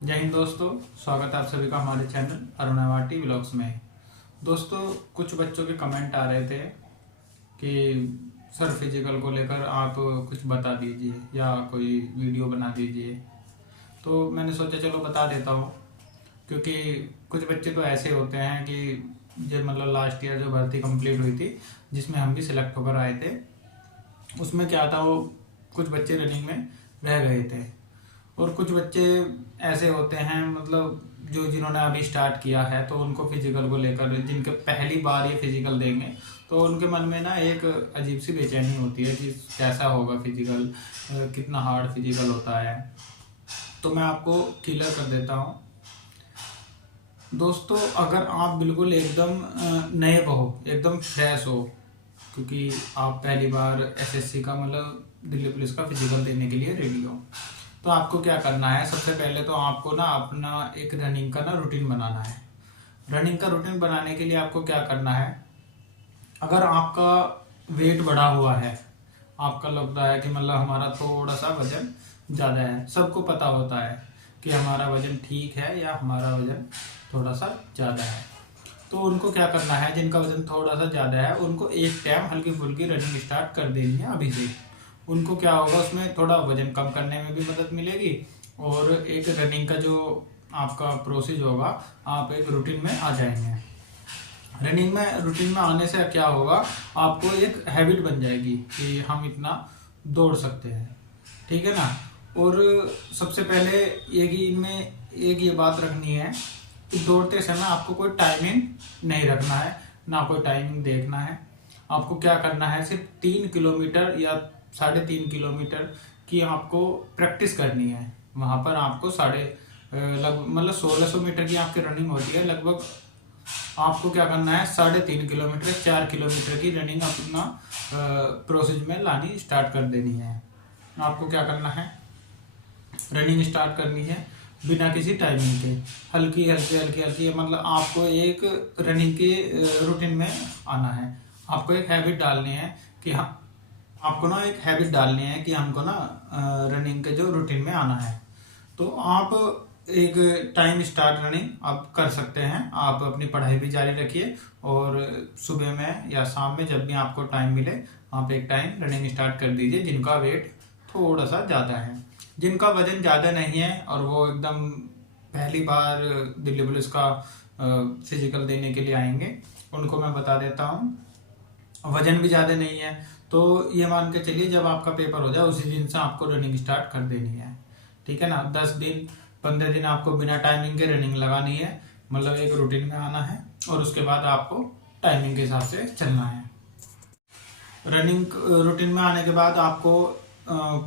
जय हिंद दोस्तों, स्वागत है आप सभी का हमारे चैनल अरुणावाटी व्लॉग्स में। दोस्तों, कुछ बच्चों के कमेंट आ रहे थे कि सर फिजिकल को लेकर आप कुछ बता दीजिए या कोई वीडियो बना दीजिए। तो मैंने सोचा चलो बता देता हूँ, क्योंकि कुछ बच्चे तो ऐसे होते हैं कि जो मतलब लास्ट ईयर जो भर्ती कंप्लीट हुई थी जिसमें हम भी सिलेक्ट होकर आए थे, उसमें क्या था, वो कुछ बच्चे रनिंग में रह गए थे। और कुछ बच्चे ऐसे होते हैं मतलब जो जिन्होंने अभी स्टार्ट किया है, तो उनको फिजिकल को लेकर, जिनके पहली बार ये फिजिकल देंगे, तो उनके मन में ना एक अजीब सी बेचैनी होती है कि कैसा होगा फिजिकल, कितना हार्ड फिजिकल होता है। तो मैं आपको क्लियर कर देता हूँ दोस्तों। अगर आप बिल्कुल एकदम नए हो, एकदम फ्रेश हो, क्योंकि आप पहली बार एसएससी का मतलब दिल्ली पुलिस का फिजिकल देने के लिए रेडी हो, तो आपको क्या करना है, सबसे पहले तो आपको ना अपना एक रनिंग का ना रूटीन बनाना है। रनिंग का रूटीन बनाने के लिए आपको क्या करना है, अगर आपका वेट बढ़ा हुआ है, आपका लगता है कि मतलब हमारा थोड़ा सा वजन ज़्यादा है, सबको पता होता है कि हमारा वजन ठीक है या हमारा वजन थोड़ा सा ज़्यादा है, तो उनको क्या करना है, जिनका वजन थोड़ा सा ज़्यादा है उनको एक टाइम हल्की फुल्की रनिंग स्टार्ट कर देनी है अभी से। उनको क्या होगा, उसमें थोड़ा वजन कम करने में भी मदद मिलेगी, और एक रनिंग का जो आपका प्रोसेस होगा, आप एक रूटीन में आ जाएंगे। रनिंग में रूटीन में आने से क्या होगा, आपको एक हैबिट बन जाएगी कि हम इतना दौड़ सकते हैं, ठीक है ना। और सबसे पहले एक ही इनमें एक ये बात रखनी है कि दौड़ते समय आपको कोई टाइमिंग नहीं रखना है, ना कोई टाइमिंग देखना है। आपको क्या करना है, सिर्फ 3 किलोमीटर या 3.5 किलोमीटर की आपको प्रैक्टिस करनी है। वहां पर आपको लगभग मतलब 1600 मीटर की आपकी रनिंग होती है लगभग। आपको क्या करना है, 3.5 किलोमीटर 4 किलोमीटर की रनिंग अपना प्रोसेस में लानी स्टार्ट कर देनी है। आपको क्या करना है, रनिंग स्टार्ट करनी है बिना किसी टाइमिंग के, हल्की हल्की हल्की हल्की, मतलब आपको एक रनिंग के रूटीन में आना है। आपको एक हैबिट डालनी है कि हाँ, आपको ना एक हैबिट डालनी है कि हमको ना रनिंग के जो रूटीन में आना है। तो आप एक टाइम स्टार्ट रनिंग आप कर सकते हैं। आप अपनी पढ़ाई भी जारी रखिए, और सुबह में या शाम में जब भी आपको टाइम मिले, आप एक टाइम रनिंग स्टार्ट कर दीजिए। जिनका वेट थोड़ा सा ज़्यादा है, जिनका वजन ज़्यादा नहीं है और वो एकदम पहली बार दिल्ली पुलिस का फिजिकल देने के लिए आएंगे, उनको मैं बता देता हूँ। वजन भी ज़्यादा नहीं है, तो ये मान के चलिए जब आपका पेपर हो जाए उसी दिन से आपको रनिंग स्टार्ट कर देनी है, ठीक है ना। 10 दिन 15 दिन आपको बिना टाइमिंग के रनिंग लगानी है, मतलब एक रूटीन में आना है, और उसके बाद आपको टाइमिंग के हिसाब से चलना है। रनिंग रूटीन में आने के बाद आपको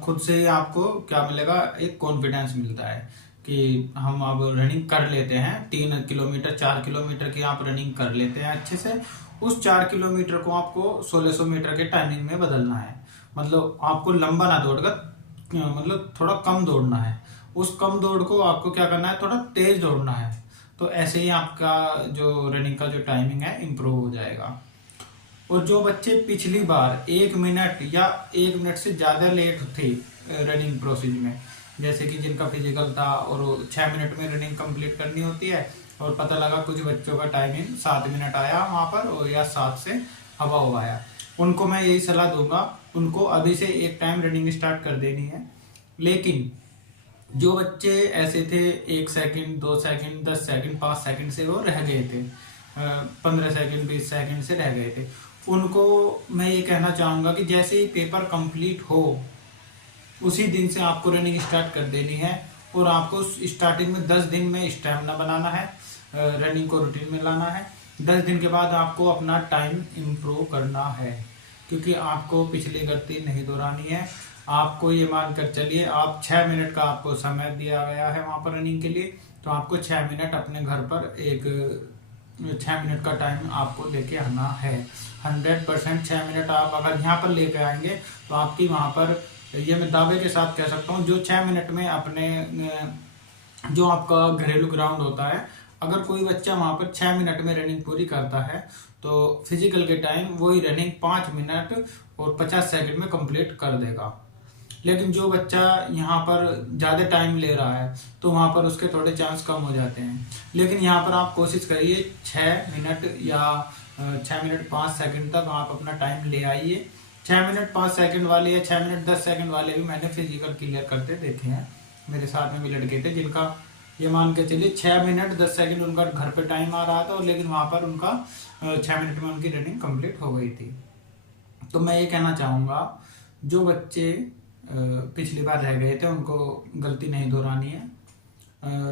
खुद से ही आपको क्या मिलेगा, एक कॉन्फिडेंस मिलता है कि हम अब रनिंग कर लेते हैं। 3 किलोमीटर 4 किलोमीटर की आप रनिंग कर लेते हैं अच्छे से। उस 4 किलोमीटर को आपको 1600 मीटर के टाइमिंग में बदलना है। मतलब आपको लंबा ना दौड़कर मतलब थोड़ा कम दौड़ना है। उस कम दौड़ को आपको क्या करना है, थोड़ा तेज दौड़ना है। तो ऐसे ही आपका जो रनिंग का जो टाइमिंग है इम्प्रूव हो जाएगा। और जो बच्चे पिछली बार 1 मिनट या 1 मिनट से ज्यादा लेट थे रनिंग प्रोसेस में, जैसे कि जिनका फिजिकल था और 6 मिनट में रनिंग कंप्लीट करनी होती है, और पता लगा कुछ बच्चों का टाइमिंग 7 मिनट आया वहां पर, और या 7 से अबव आया, उनको मैं यही सलाह दूंगा, उनको अभी से एक टाइम रनिंग स्टार्ट कर देनी है। लेकिन जो बच्चे ऐसे थे 1 सेकंड 2 सेकंड 10 सेकंड 5 सेकंड से वो रह गए थे, 15 सेकंड 20 सेकंड से रह गए थे, उनको मैं ये कहना चाहूंगा कि जैसे ही पेपर कंप्लीट हो उसी दिन से आपको रनिंग स्टार्ट कर देनी है। और आपको स्टार्टिंग में 10 दिन में स्टेमिना बनाना है, रनिंग को रूटीन में लाना है। 10 दिन के बाद आपको अपना टाइम इम्प्रूव करना है, क्योंकि आपको पिछली गलती नहीं दोहरानी है। आपको ये मानकर चलिए, आप 6 मिनट का आपको समय दिया गया है वहां पर रनिंग के लिए, तो आपको 6 मिनट अपने घर पर एक 6 मिनट का टाइम आपको लेके आना है। 100% 6 मिनट आप अगर यहाँ पर लेके आएंगे तो आपकी वहां पर, ये मैं दावे के साथ कह सकता हूँ, जो 6 मिनट में अपने जो आपका घरेलू ग्राउंड होता है, अगर कोई बच्चा वहां पर 6 मिनट में रनिंग पूरी करता है, तो फिजिकल के टाइम वही रनिंग 5 मिनट और 50 सेकंड में कंप्लीट कर देगा। लेकिन जो बच्चा यहाँ पर ज़्यादा टाइम ले रहा है तो वहाँ पर उसके थोड़े चांस कम हो जाते हैं। लेकिन यहाँ पर आप कोशिश करिए 6 मिनट या 6 मिनट 5 सेकंड तक आप अपना टाइम ले आइए। 6 मिनट 5 सेकंड वाले या 6 मिनट 10 सेकंड वाले भी मैंने फिजिकल क्लियर करते देखे हैं। मेरे साथ में भी लड़के थे जिनका ये मान के चलिए 6 मिनट 10 सेकंड उनका घर पे टाइम आ रहा था, लेकिन वहाँ पर उनका 6 मिनट में उनकी रनिंग कंप्लीट हो गई थी। तो मैं ये कहना चाहूँगा, जो बच्चे पिछली बार रह गए थे उनको गलती नहीं दोहरानी है,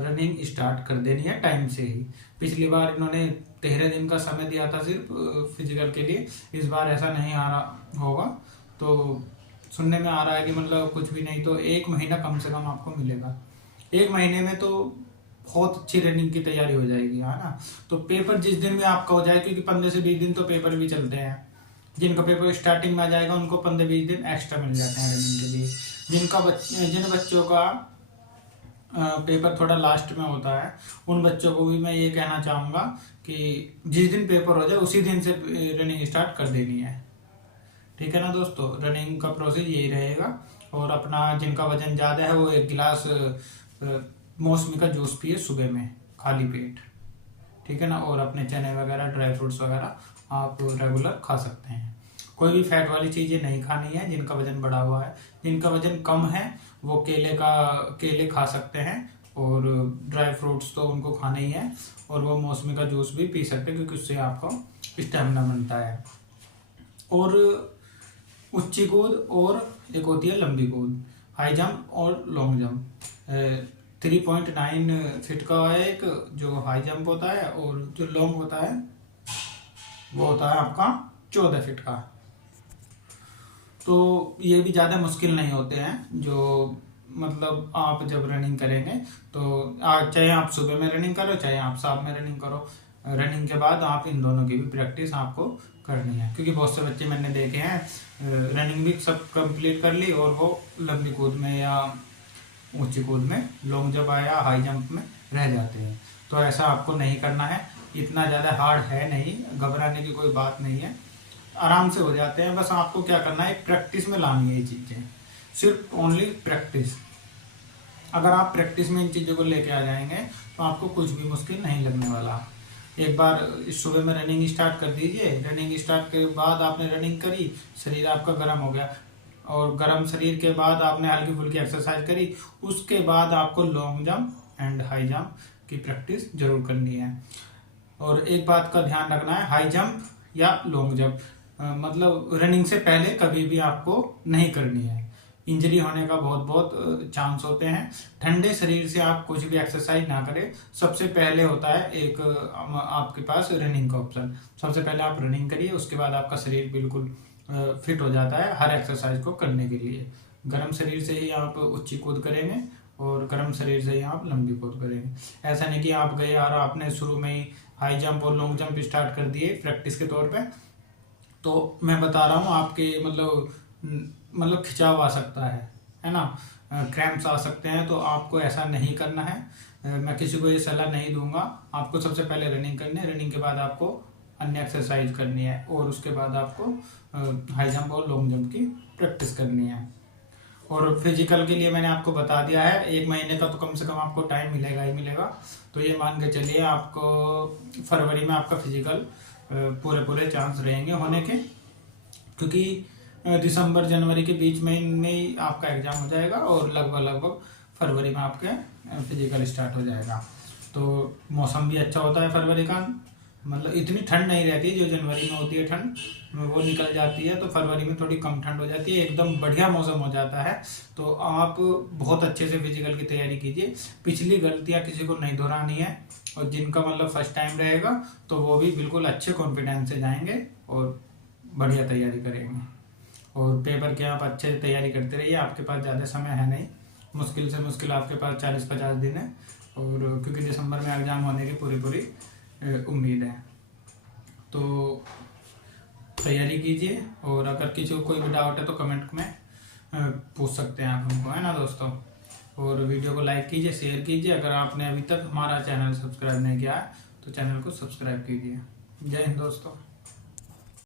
रनिंग स्टार्ट कर देनी है टाइम से ही। पिछली बार इन्होंने 13 दिन का समय दिया था सिर्फ फिजिकल के लिए, इस बार ऐसा नहीं आ रहा होगा। तो सुनने में आ रहा है कि मतलब कुछ भी नहीं तो 1 महीना कम से कम आपको मिलेगा। 1 महीने में तो बहुत अच्छी रनिंग की तैयारी हो जाएगी, है ना। तो पेपर जिस दिन भी आपका हो जाए, क्योंकि 15 से 20 दिन तो पेपर भी चलते हैं, जिनका पेपर स्टार्टिंग में आ जाएगा उनको 15-20 दिन एक्स्ट्रा मिल जाते हैं रनिंग के लिए। जिन बच्चों का पेपर थोड़ा लास्ट में होता है, उन बच्चों को भी मैं ये कहना चाहूँगा कि जिस दिन पेपर हो जाए उसी दिन से रनिंग स्टार्ट कर देनी है। ठीक है ना दोस्तों, रनिंग का प्रोसेस यही रहेगा। और अपना जिनका वजन ज़्यादा है वो 1 गिलास मौसमी का जूस पिए सुबह में खाली पेट। ठीक है ना। और अपने चने वगैरह ड्राई फ्रूट्स वगैरह आप रेगुलर खा सकते हैं। कोई भी फैट वाली चीज़ें नहीं खानी है। जिनका वजन बढ़ा हुआ है, जिनका वजन कम है वो केले खा सकते हैं, और ड्राई फ्रूट्स तो उनको खाने ही है, और वो मौसमी का जूस भी पी सकते हैं क्योंकि उससे आपका स्टेमिना बनता है। और ऊंची कूद और एक होती है लंबी कूद, हाई जंप और लॉन्ग जंप। 3.9 फीट का है एक जो हाई जंप होता है, और जो लॉन्ग होता है वो होता है आपका 14 फीट का। तो ये भी ज़्यादा मुश्किल नहीं होते हैं। जो मतलब आप जब रनिंग करेंगे तो चाहे आप सुबह में रनिंग करो चाहे आप शाम में रनिंग करो, रनिंग के बाद आप इन दोनों की भी प्रैक्टिस आपको करनी है। क्योंकि बहुत से बच्चे मैंने देखे हैं रनिंग भी सब कंप्लीट कर ली और वो लंबी कूद में या ऊंची कूद में, लॉन्ग जंप या हाई जंप में रह जाते हैं। तो ऐसा आपको नहीं करना है। इतना ज़्यादा हार्ड है नहीं, घबराने की कोई बात नहीं है, आराम से हो जाते हैं। बस आपको क्या करना है, प्रैक्टिस में लानी है ये चीज़ें, सिर्फ ओनली प्रैक्टिस। अगर आप प्रैक्टिस में इन चीज़ों को लेके आ जाएंगे तो आपको कुछ भी मुश्किल नहीं लगने वाला। एक बार सुबह में रनिंग स्टार्ट कर दीजिए। रनिंग स्टार्ट के बाद आपने रनिंग करी, शरीर आपका गर्म हो गया, और गर्म शरीर के बाद आपने हल्की फुल्की एक्सरसाइज करी, उसके बाद आपको long jump and high jump की प्रैक्टिस जरूर करनी है। और एक बात का ध्यान रखना है, हाई जंप या लॉन्ग जंप मतलब रनिंग से पहले कभी भी आपको नहीं करनी है। इंजरी होने का बहुत बहुत चांस होते हैं। ठंडे शरीर से आप कुछ भी एक्सरसाइज ना करें। सबसे पहले होता है एक आपके पास रनिंग का ऑप्शन। सबसे पहले आप रनिंग करिए, उसके बाद आपका शरीर बिल्कुल फिट हो जाता है हर एक्सरसाइज को करने के लिए। गर्म शरीर से ही आप ऊंची कूद करेंगे और गर्म शरीर से ही आप लंबी कूद करेंगे। ऐसा नहीं कि आप गए और आपने शुरू में ही हाई जंप और लॉन्ग जंप स्टार्ट कर दिए प्रैक्टिस के तौर पे, तो मैं बता रहा हूँ आपके मतलब खिंचाव आ सकता है ना, क्रैम्प्स आ सकते हैं। तो आपको ऐसा नहीं करना है। मैं किसी को ये सलाह नहीं दूंगा। आपको सबसे पहले रनिंग करनी है, रनिंग के बाद आपको अन्य एक्सरसाइज करनी है, और उसके बाद आपको हाई जंप और लॉन्ग जंप की प्रैक्टिस करनी है। और फिजिकल के लिए मैंने आपको बता दिया है, 1 महीने का तो कम से कम आपको टाइम मिलेगा ही मिलेगा। तो ये मान के चलिए आपको फरवरी में आपका फिजिकल पूरे चांस रहेंगे होने के, क्योंकि दिसंबर जनवरी के बीच में ही आपका एग्जाम हो जाएगा और लगभग फरवरी में आपके फिजिकल स्टार्ट हो जाएगा। तो मौसम भी अच्छा होता है फरवरी का, मतलब इतनी ठंड नहीं रहती जो जनवरी में होती है ठंड, वो निकल जाती है। तो फरवरी में थोड़ी कम ठंड हो जाती है, एकदम बढ़िया मौसम हो जाता है। तो आप बहुत अच्छे से फिजिकल की तैयारी कीजिए। पिछली गलतियां किसी को नहीं दोहरानी है, और जिनका मतलब फर्स्ट टाइम रहेगा तो वो भी बिल्कुल अच्छे कॉन्फिडेंस से जाएंगे और बढ़िया तैयारी करेंगे। और पेपर की आप अच्छे तैयारी करते रहिए। आपके पास ज़्यादा समय है नहीं, मुश्किल से मुश्किल आपके पास 40-50 दिन है, और क्योंकि दिसंबर में एग्जाम होने की पूरी उम्मीद है। तो तैयारी कीजिए, और अगर किसी को कोई भी डाउट है तो कमेंट में पूछ सकते हैं आप हमको, है ना दोस्तों। और वीडियो को लाइक कीजिए, शेयर कीजिए। अगर आपने अभी तक हमारा चैनल सब्सक्राइब नहीं किया है तो चैनल को सब्सक्राइब कीजिए। जय हिंद दोस्तों।